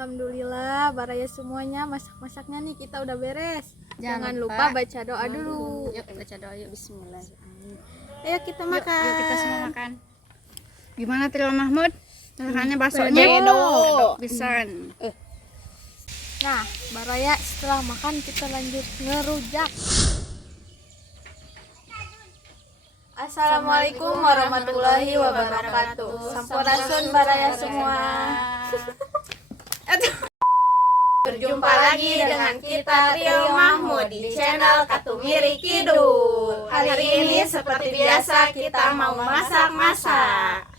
Alhamdulillah, baraya semuanya, masak-masaknya nih kita udah beres. Jangan lupa baca doa dulu. Yuk baca doa yuk, bismillah. Ayo kita makan. Yuk kita semua makan. Gimana Trio Mahmud? Makannya baksonya? Pisan. Nah, baraya setelah makan kita lanjut ngerujak. Assalamualaikum warahmatullahi wabarakatuh. Sampurasun baraya semua. Berjumpa lagi dengan kita Trio Mahmud di channel Katumiri Kidul. Hari ini seperti biasa kita mau masak-masak.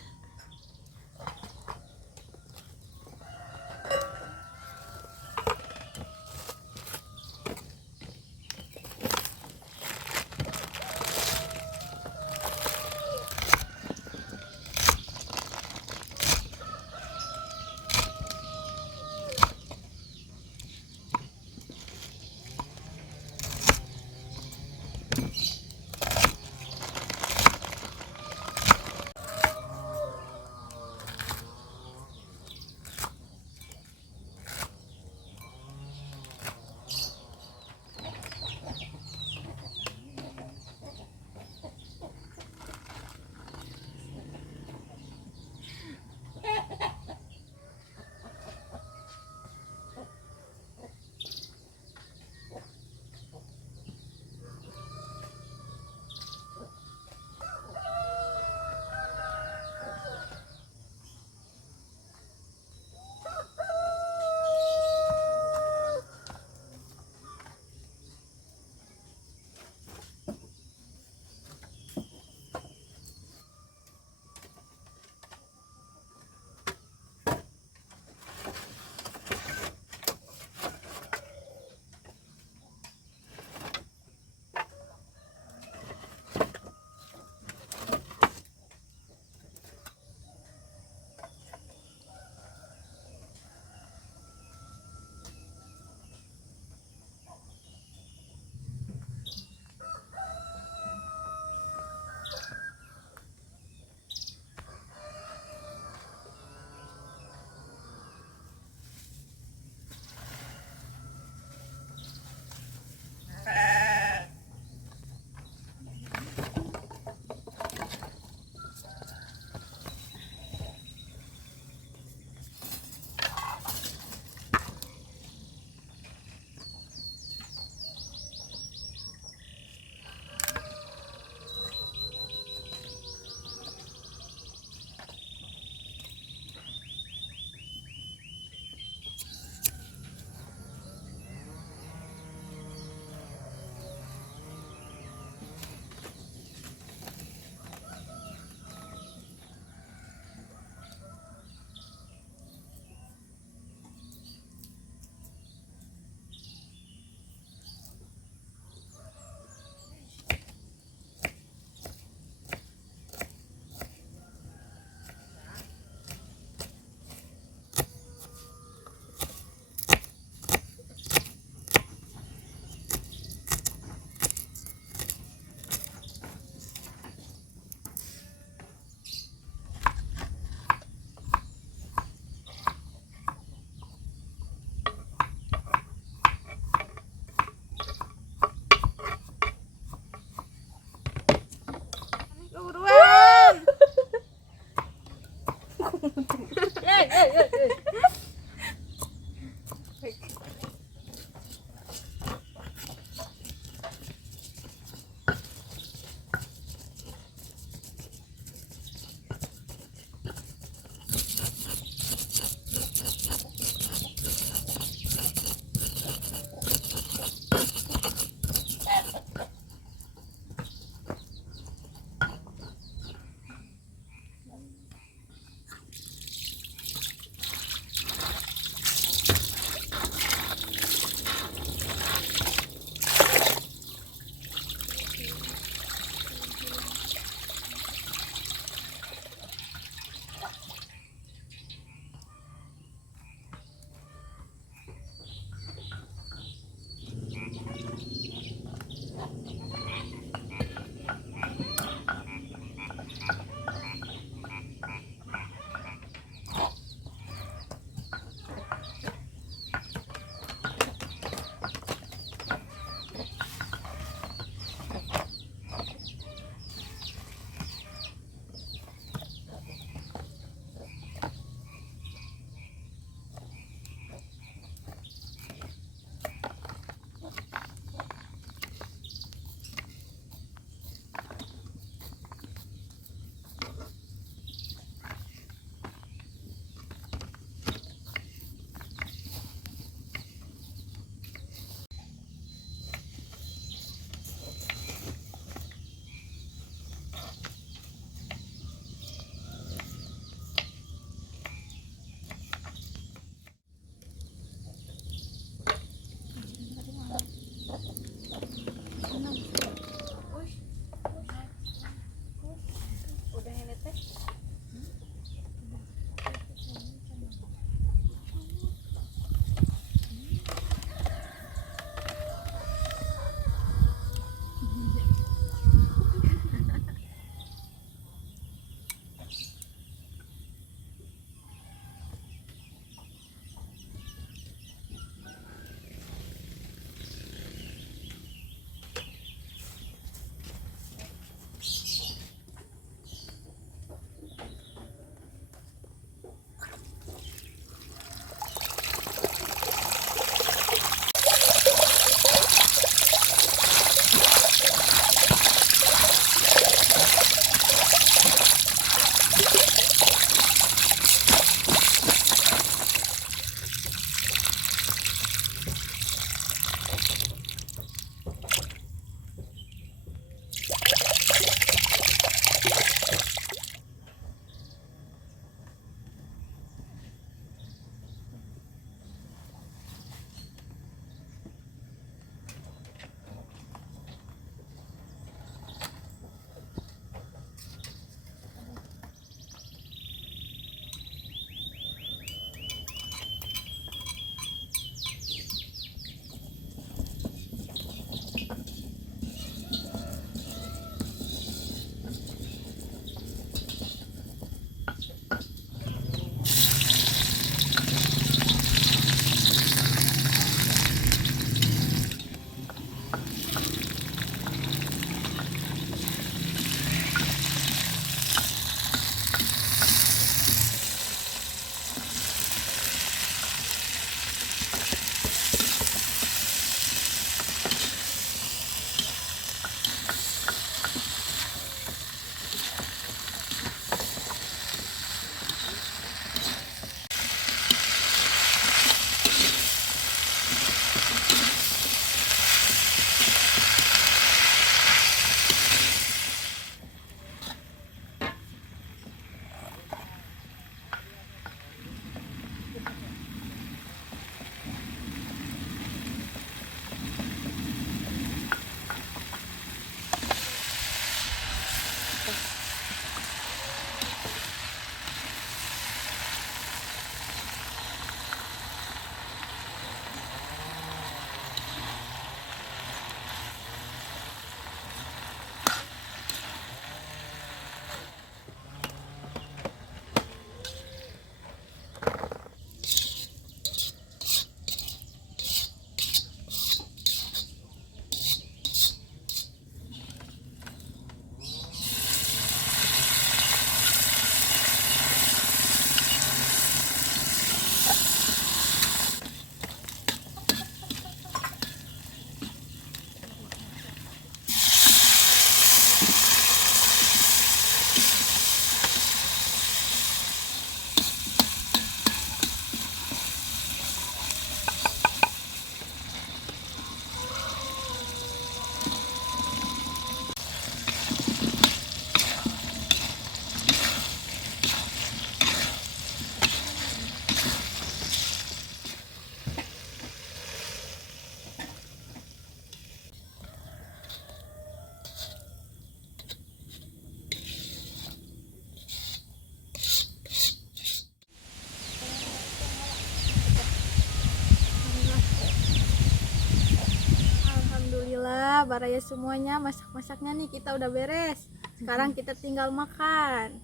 lupa Baraya semuanya, masak-masaknya nih kita udah beres. Sekarang kita tinggal makan.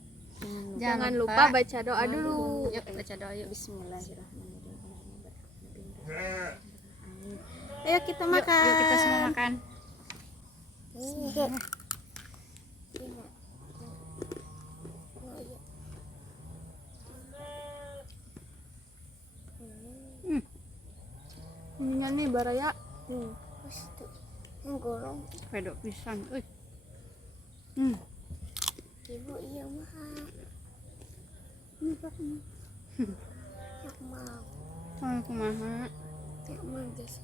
Jangan lupa baca doa dulu. Yuk baca doa yuk. Bismillahirrahmanirrahim. Ayo kita Yuk, makan. yuk kita semua makan. Ininya nih Baraya. Gorong. Pedok pisan. Ibu iya mah. Yak mau. Oh, kumaha? Yak mau jasa.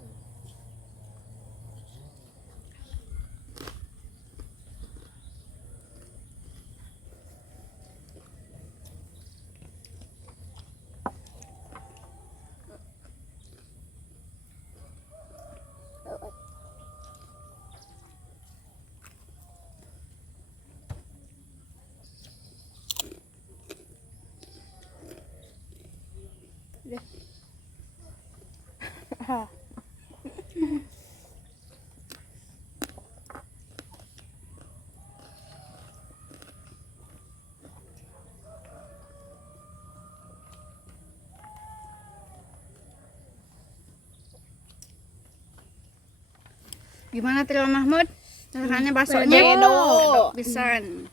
Gimana Trio Mahmud? Rasanya baksonya? Pedok pisan.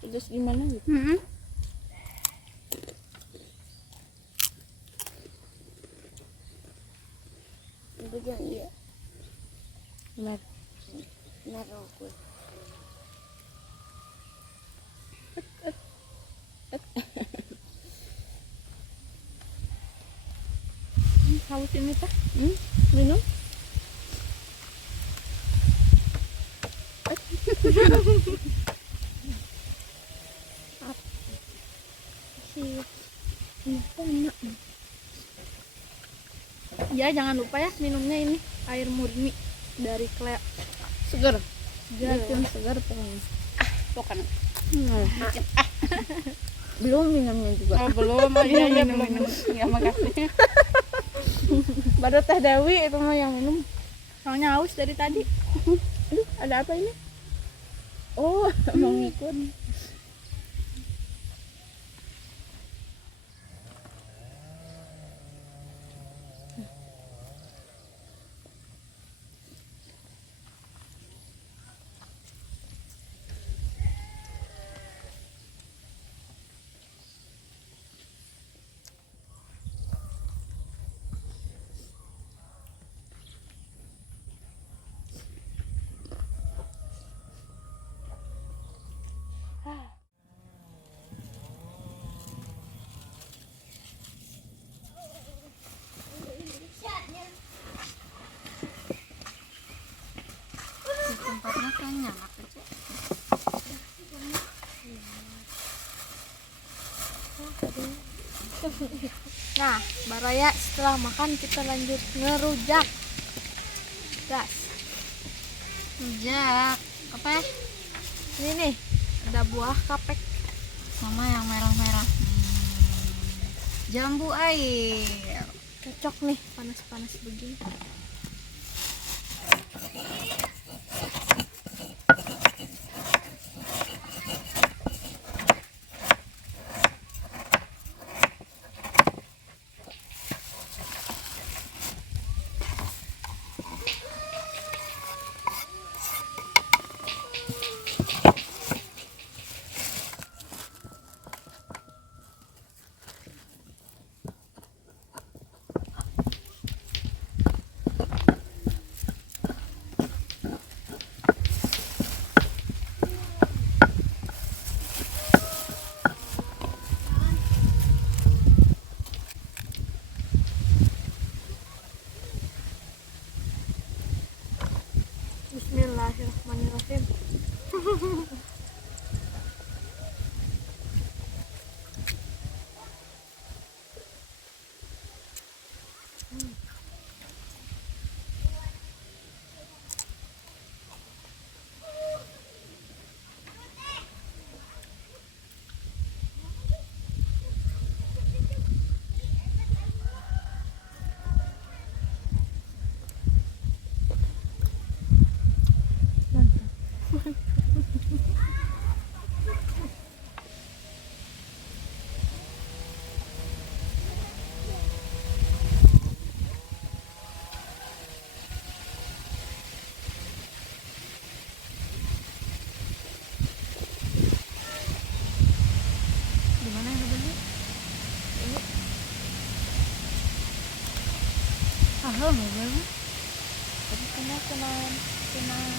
Pedas gimana gitu? Ibu jangan iya. Benar. Benar aku. Haus ini teh? Minum? Ya jangan lupa ya minumnya ini air murni dari Klea. Segar. Jalan. Segar pokoknya. Bukan. Belum minumnya juga. Oh, belum. Oh, iya belum. Ya makasih. Baru Teh Dewi itu mah yang minum. Soalnya haus dari tadi. Aduh, ada apa ini? Oh, mau ngikut. Tempatnya kan nyamak aja. Nah, Baraya setelah makan kita lanjut ngerujak. Gas. Rujak. Apa ya? Ini nih, ada buah kapek. Mama yang merah-merah. Jambu air. Cocok nih panas-panas begini. Bismillahirrahmanirrahim. Oh, ngobrol mah. Tenang, tenang, tenang.